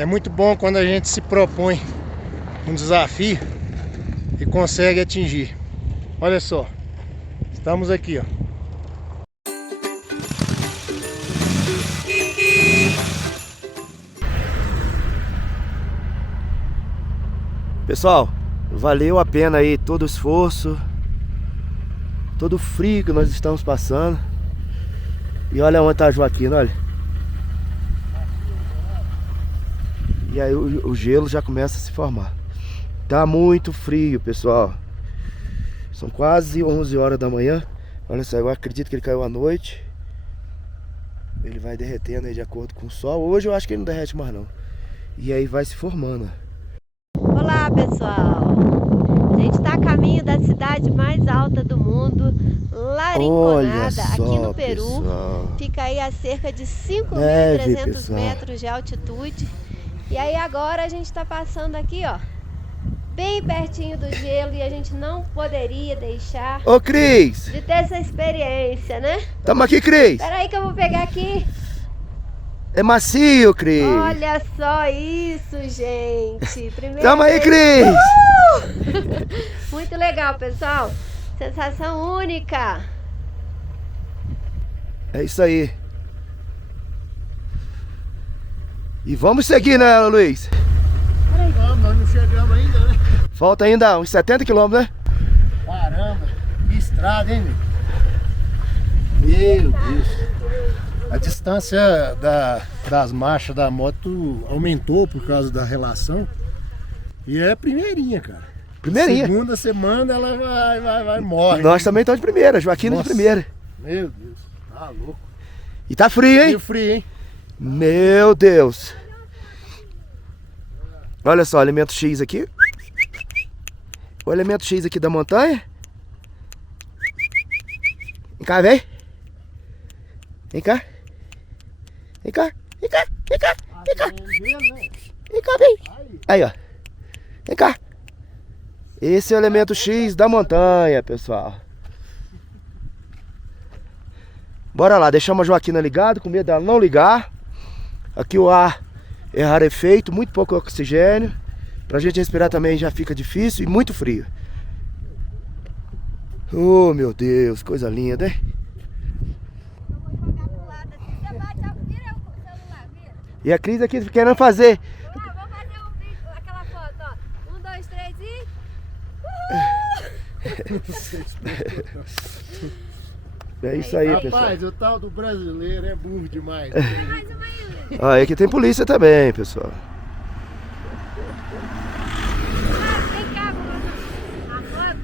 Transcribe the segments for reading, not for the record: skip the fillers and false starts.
É muito bom quando a gente se propõe um desafio e consegue atingir. Olha só, estamos aqui, ó. Pessoal, valeu a pena aí todo o esforço, todo o frio que nós estamos passando. E olha onde tá a Joaquina, olha. E aí o gelo já começa a se formar. Tá muito frio, pessoal. São quase 11 horas da manhã. Olha só, eu acredito que ele caiu à noite. Ele vai derretendo aí de acordo com o sol. Hoje eu acho que ele não derrete mais não. E aí vai se formando. Olá, pessoal. A gente está a caminho da cidade mais alta do mundo, Larinconada, aqui no Peru. Pessoal. Fica aí a cerca de 5.300 metros de altitude. E aí agora a gente está passando aqui, ó, bem pertinho do gelo, e a gente não poderia deixar Ô, Cris! de ter essa experiência, né? Tamo aqui, Cris! Espera aí que eu vou pegar aqui. É macio, Cris! Olha só isso, gente! Primeiro Tamo aí, Cris! Muito legal, pessoal! Sensação única! É isso aí. E vamos seguir, né, Luiz? Vamos, nós não chegamos ainda, né? Falta ainda uns 70 quilômetros, né? Caramba, que estrada, hein, meu Deus. A distância das marchas da moto aumentou por causa da relação. E é primeirinha, cara. Primeirinha. Segunda semana ela vai, morre. Nós também estamos de primeira, Joaquina de primeira. Meu Deus, tá louco. E tá frio, hein? Meio frio, hein? Meu Deus. Olha só, elemento X aqui. O elemento X aqui da montanha. Vem cá, vem. Vem cá. Vem cá, vem cá, vem cá, vem cá. Vem cá, vem. Aí, ó. Vem cá. Esse é o elemento X da montanha, pessoal. Bora lá, deixamos a Joaquina ligada, com medo dela não ligar. Aqui o ar é rarefeito, muito pouco oxigênio. Pra gente respirar também já fica difícil e muito frio. Oh, meu Deus, coisa linda, hein? E a Cris aqui querendo fazer. Vamos fazer um vídeo, aquela foto, ó. 1, 2, 3 e... É isso aí, pessoal. Rapaz, o tal do brasileiro é burro demais. Ah, e aqui tem polícia também, pessoal. Vem cá, a foto.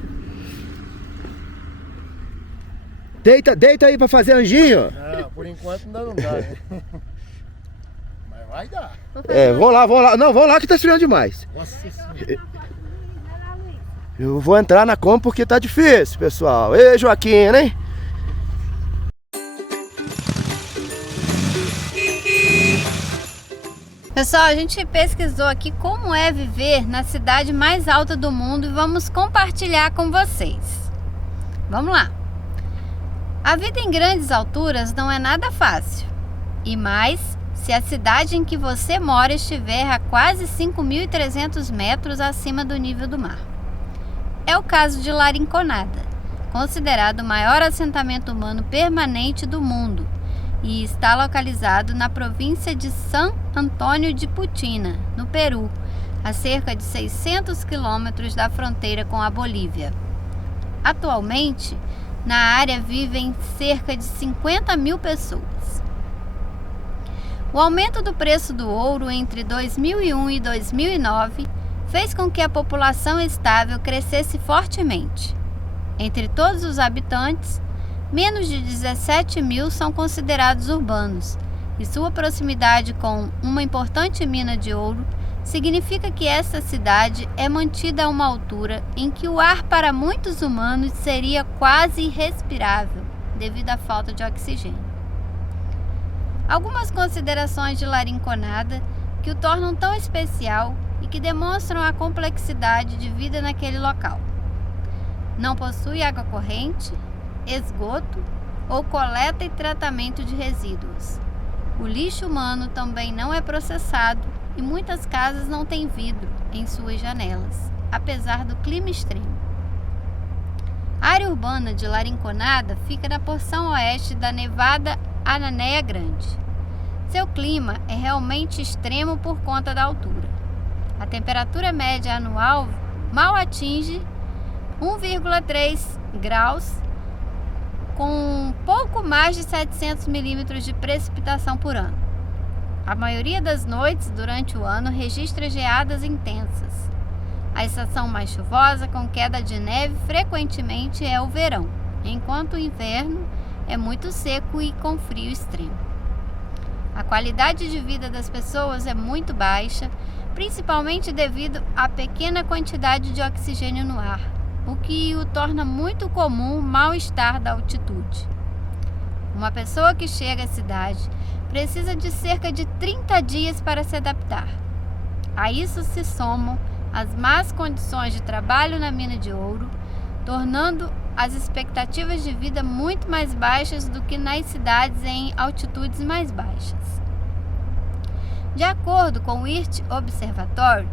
Deita aí pra fazer anjinho. Não, por enquanto ainda não dá, né? Mas vai dar. É, vamos lá. Não, vamos lá que tá esfriando demais. Nossa Senhora. Eu vou entrar na Kombi porque tá difícil, pessoal. Ei, Joaquina, hein? Pessoal, a gente pesquisou aqui como é viver na cidade mais alta do mundo e vamos compartilhar com vocês. Vamos lá. A vida em grandes alturas não é nada fácil. E mais, se a cidade em que você mora estiver a quase 5.300 metros acima do nível do mar. É o caso de Larinconada, considerado o maior assentamento humano permanente do mundo, e está localizado na província de San Antônio de Putina, no Peru, a cerca de 600 quilômetros da fronteira com a Bolívia. Atualmente, na área vivem cerca de 50.000 pessoas. O aumento do preço do ouro entre 2001 e 2009 fez com que a população estável crescesse fortemente. Entre todos os habitantes, menos de 17.000 são considerados urbanos, e sua proximidade com uma importante mina de ouro significa que essa cidade é mantida a uma altura em que o ar para muitos humanos seria quase irrespirável devido à falta de oxigênio. Algumas considerações de Larinconada que o tornam tão especial e que demonstram a complexidade de vida naquele local. Não possui água corrente, esgoto ou coleta e tratamento de resíduos. O lixo humano também não é processado e muitas casas não têm vidro em suas janelas, apesar do clima extremo. A área urbana de La Rinconada fica na porção oeste da Nevada Ananéia Grande. Seu clima é realmente extremo por conta da altura. A temperatura média anual mal atinge 1,3 graus, com pouco mais de 700 milímetros de precipitação por ano. A maioria das noites durante o ano registra geadas intensas. A estação mais chuvosa, com queda de neve, frequentemente é o verão, enquanto o inverno é muito seco e com frio extremo. A qualidade de vida das pessoas é muito baixa, principalmente devido à pequena quantidade de oxigênio no ar, o que o torna muito comum o mal-estar da altitude. Uma pessoa que chega à cidade precisa de cerca de 30 dias para se adaptar. A isso se somam as más condições de trabalho na mina de ouro, tornando as expectativas de vida muito mais baixas do que nas cidades em altitudes mais baixas. De acordo com o IRT Observatory,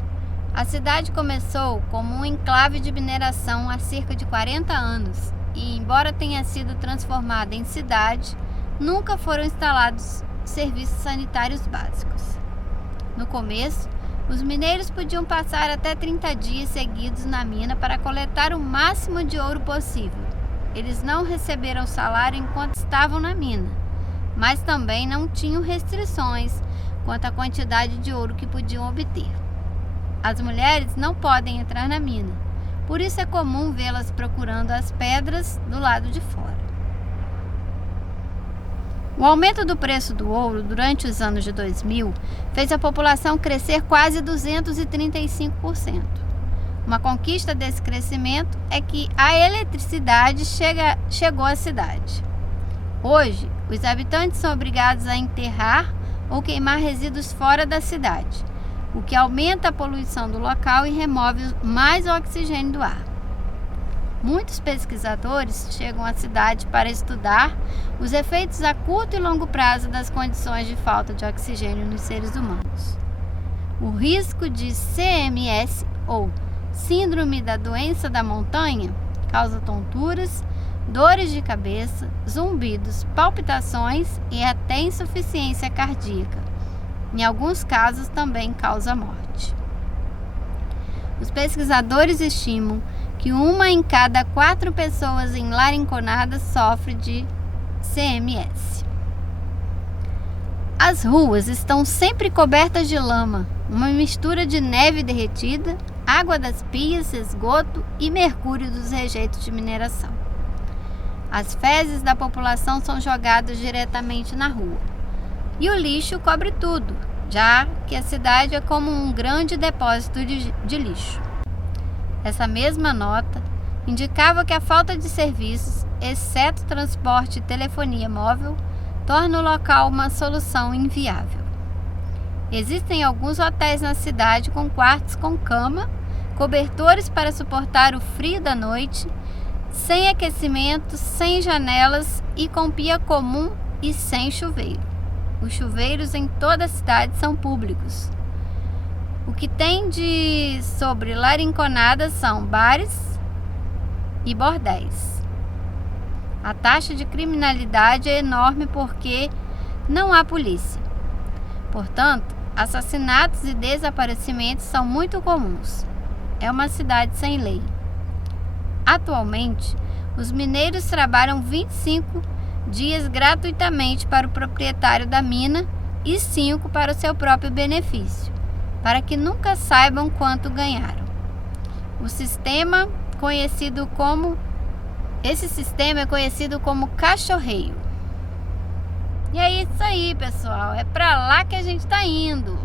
a cidade começou como um enclave de mineração há cerca de 40 anos e, embora tenha sido transformada em cidade, nunca foram instalados serviços sanitários básicos. No começo, os mineiros podiam passar até 30 dias seguidos na mina para coletar o máximo de ouro possível. Eles não receberam salário enquanto estavam na mina, mas também não tinham restrições quanto à quantidade de ouro que podiam obter. As mulheres não podem entrar na mina, por isso é comum vê-las procurando as pedras do lado de fora. O aumento do preço do ouro durante os anos de 2000 fez a população crescer quase 235%. Uma conquista desse crescimento é que a eletricidade chegou à cidade. Hoje, os habitantes são obrigados a enterrar ou queimar resíduos fora da cidade, o que aumenta a poluição do local e remove mais o oxigênio do ar. Muitos pesquisadores chegam à cidade para estudar os efeitos a curto e longo prazo das condições de falta de oxigênio nos seres humanos. O risco de CMS, ou Síndrome da Doença da Montanha, causa tonturas, dores de cabeça, zumbidos, palpitações e até insuficiência cardíaca. Em alguns casos, também causa morte. Os pesquisadores estimam que 1 em cada 4 pessoas em La Rinconada sofre de CMS. As ruas estão sempre cobertas de lama, uma mistura de neve derretida, água das pias, esgoto e mercúrio dos rejeitos de mineração. As fezes da população são jogadas diretamente na rua. E o lixo cobre tudo, já que a cidade é como um grande depósito de lixo. Essa mesma nota indicava que a falta de serviços, exceto transporte e telefonia móvel, torna o local uma solução inviável. Existem alguns hotéis na cidade com quartos com cama, cobertores para suportar o frio da noite, sem aquecimento, sem janelas e com pia comum e sem chuveiro. Os chuveiros em toda a cidade são públicos. O que tem de sobre La Rinconada são bares e bordéis. A taxa de criminalidade é enorme porque não há polícia. Portanto, assassinatos e desaparecimentos são muito comuns. É uma cidade sem lei. Atualmente, os mineiros trabalham 25 dias gratuitamente para o proprietário da mina e 5 para o seu próprio benefício, para que nunca saibam quanto ganharam. Esse sistema é conhecido como cachorreio. E é isso aí, pessoal. É para lá que a gente está indo.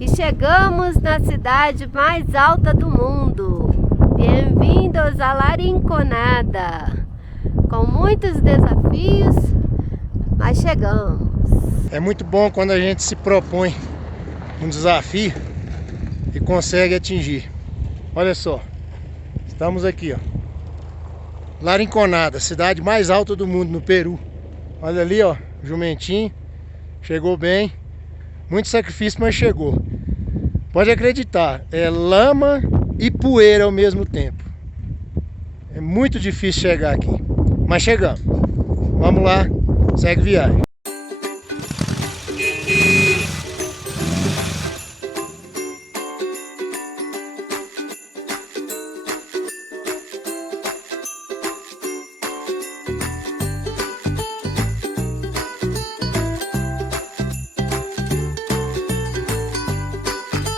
E chegamos na cidade mais alta do mundo. Bem-vindos a Larinconada. Com muitos desafios, mas chegamos. É muito bom quando a gente se propõe um desafio e consegue atingir. Olha só, estamos aqui, ó. Larinconada, cidade mais alta do mundo, no Peru. Olha ali, ó, jumentinho. Chegou bem. Muito sacrifício, mas chegou. Pode acreditar, é lama e poeira ao mesmo tempo. É muito difícil chegar aqui, mas chegamos. Vamos lá, segue viagem.